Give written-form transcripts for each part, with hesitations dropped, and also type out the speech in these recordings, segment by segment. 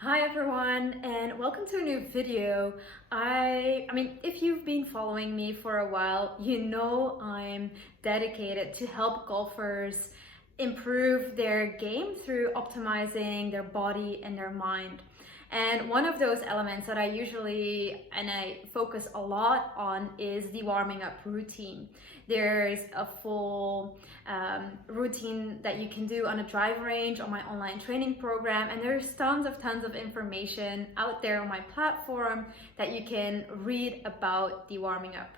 Hi everyone, and welcome to a new video. I mean, if you've been following me for a while, you know I'm dedicated to help golfers improve their game through optimizing their body and their mind. And one of those elements that I focus a lot on is the warming up routine. There's a full routine that you can do on a drive range on my online training program, and there's tons of information out there on my platform that you can read about the warming up.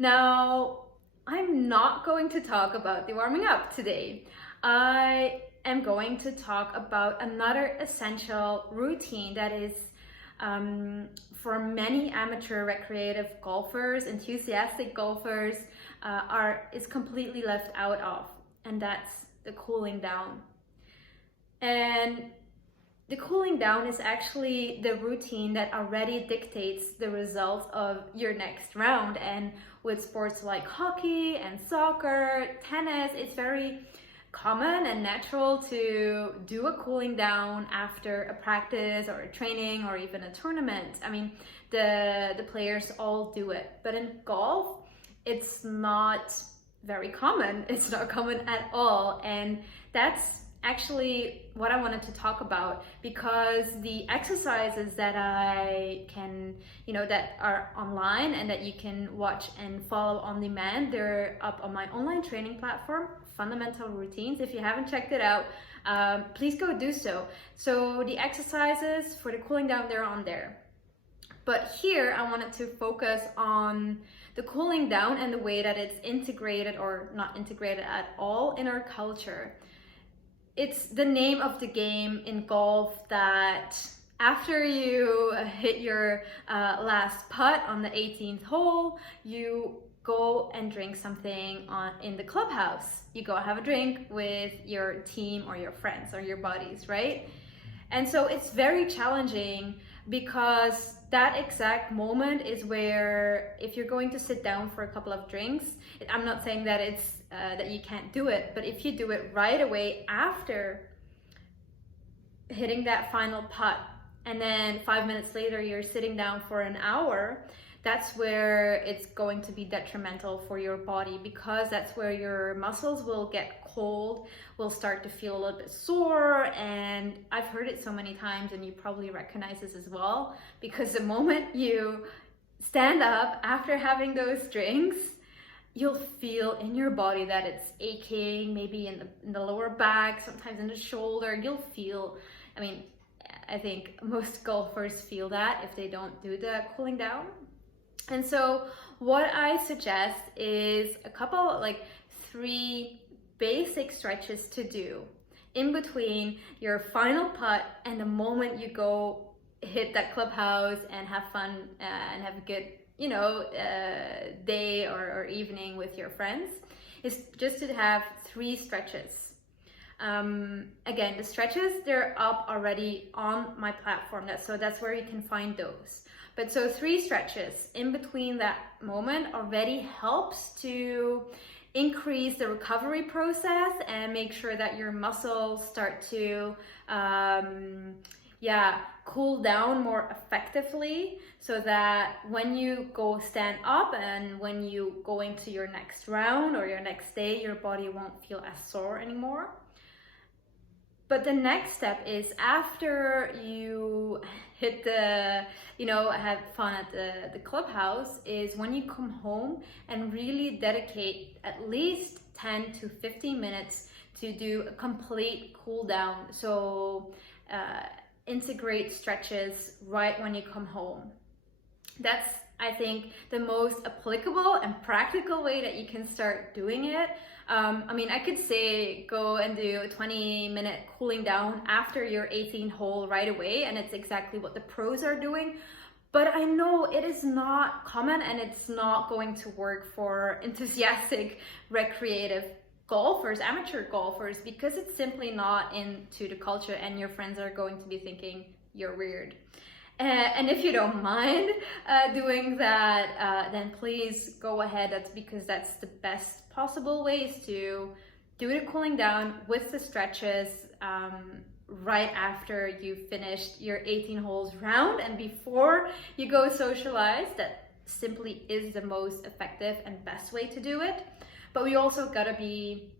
Now, I'm not going to talk about the warming up today. I am going to talk about another essential routine that is for many amateur recreative golfers, enthusiastic golfers, is completely left out of, and that's the cooling down. And the cooling down is actually the routine that already dictates the results of your next round. And with sports like hockey and soccer, tennis, it's very common and natural to do a cooling down after a practice or a training or even a tournament. I mean, the players all do it. But in golf, it's not very common. It's not common at all. And that's actually what I wanted to talk about, because the exercises that I can, that are online and that you can watch and follow on demand, they're up on my online training platform, Fundamental Routines. If you haven't checked it out, please go do so. So the exercises for the cooling down, they're on there. But here I wanted to focus on the cooling down and the way that it's integrated or not integrated at all in our culture. It's the name of the game in golf that after you hit your last putt on the 18th hole, you go and drink something in the clubhouse. You go have a drink with your team or your friends or your buddies, right? And so it's very challenging, because that exact moment is where, if you're going to sit down for a couple of drinks, I'm not saying that it's that you can't do it, but if you do it right away after hitting that final putt, and then 5 minutes later you're sitting down for an hour, that's where it's going to be detrimental for your body, because that's where your muscles will get cold, will start to feel a little bit sore. And I've heard it so many times, and you probably recognize this as well, because the moment you stand up after having those drinks, you'll feel in your body that it's aching, maybe in the lower back, sometimes in the shoulder. You'll feel, I think most golfers feel that if they don't do the cooling down. And so what I suggest is a couple, like 3 basic stretches to do in between your final putt and the moment you go hit that clubhouse and have fun and have a good day or evening with your friends, is just to have 3 stretches. Again, the stretches, they're up already on my platform, so that's where you can find those. But so 3 stretches in between that moment already helps to increase the recovery process and make sure that your muscles start to cool down more effectively, so that when you go stand up and when you go into your next round or your next day, your body won't feel as sore anymore. But the next step is, after you hit have fun at the clubhouse, is when you come home and really dedicate at least 10 to 15 minutes to do a complete cool down. So integrate stretches right when you come home. That's, I think, the most applicable and practical way that you can start doing it. I could say go and do a 20-minute cooling down after your 18th hole right away, and it's exactly what the pros are doing. But I know it is not common, and it's not going to work for enthusiastic, recreative golfers, amateur golfers, because it's simply not into the culture, and your friends are going to be thinking you're weird. And if you don't mind doing that, then please go ahead. That's because that's the best possible ways to do the cooling down with the stretches right after you finished your 18 holes round and before you go socialize. That simply is the most effective and best way to do it. But we also gotta be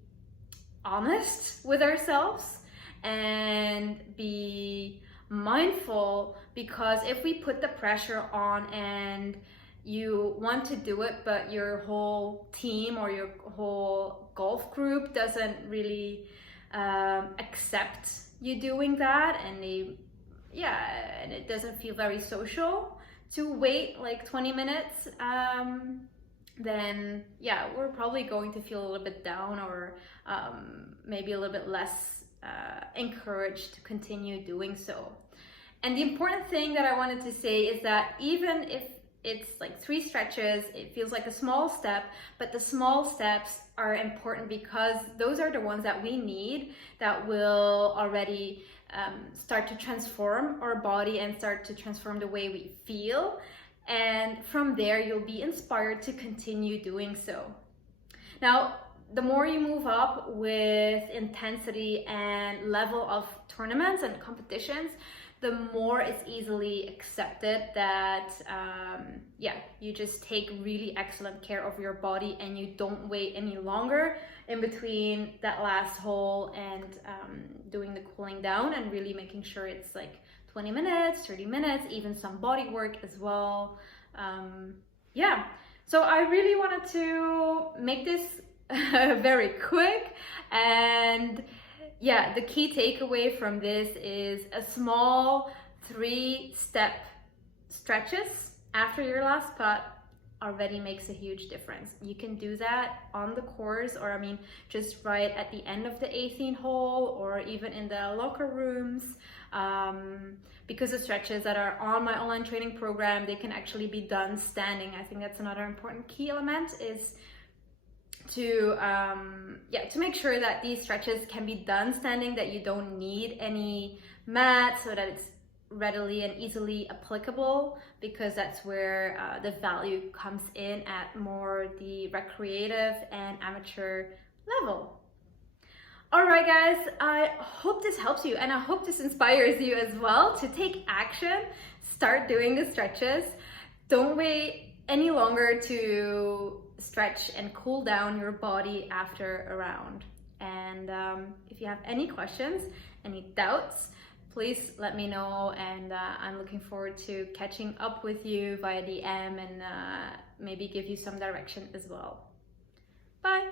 honest with ourselves and be mindful, because if we put the pressure on and you want to do it but your whole team or your whole golf group doesn't really accept you doing that, and and it doesn't feel very social to wait like 20 minutes, then we're probably going to feel a little bit down, or maybe a little bit less encouraged to continue doing so. And the important thing that I wanted to say is that even if it's like 3 stretches, it feels like a small step, but the small steps are important because those are the ones that we need, that will already start to transform our body and start to transform the way we feel. And from there, you'll be inspired to continue doing so. Now, the more you move up with intensity and level of tournaments and competitions, the more it's easily accepted that you just take really excellent care of your body and you don't wait any longer in between that last hole and doing the cooling down, and really making sure it's like 20 minutes, 30 minutes, even some body work as well. So I really wanted to make this very quick, and the key takeaway from this is a small 3-step stretches after your last putt already makes a huge difference. You can do that on the course, or just right at the end of the 18th hole, or even in the locker rooms, because the stretches that are on my online training program, they can actually be done standing. I think that's another important key element, is to make sure that these stretches can be done standing, that you don't need any mat, so that it's readily and easily applicable, because that's where the value comes in at more the recreative and amateur level. All right, guys, I hope this helps you, and I hope this inspires you as well to take action, start doing the stretches. Don't wait any longer to stretch and cool down your body after a round. And if you have any questions, any doubts, please let me know, and I'm looking forward to catching up with you via DM and maybe give you some direction as well. Bye.